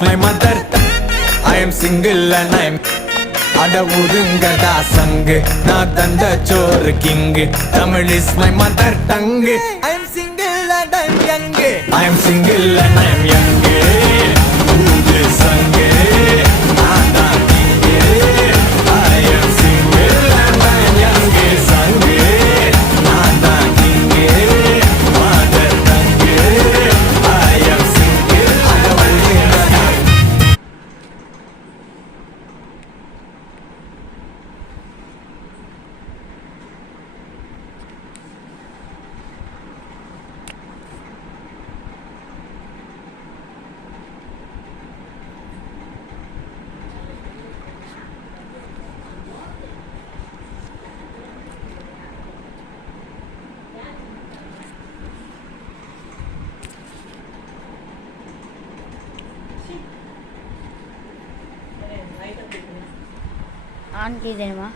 my mother tongue. I am single and I am அட ஊதுங்கடா சங்கு நான் தந்த சோறு king Tamil is my mother tongue. I am single and I am young. I am single and I am young. ஊது சங்கு நான் தான் king. I am single and I am young. சங்கு நான் தான் king mother tongue. I am single அட ஊதுங்கடா. On key தெரியுமா?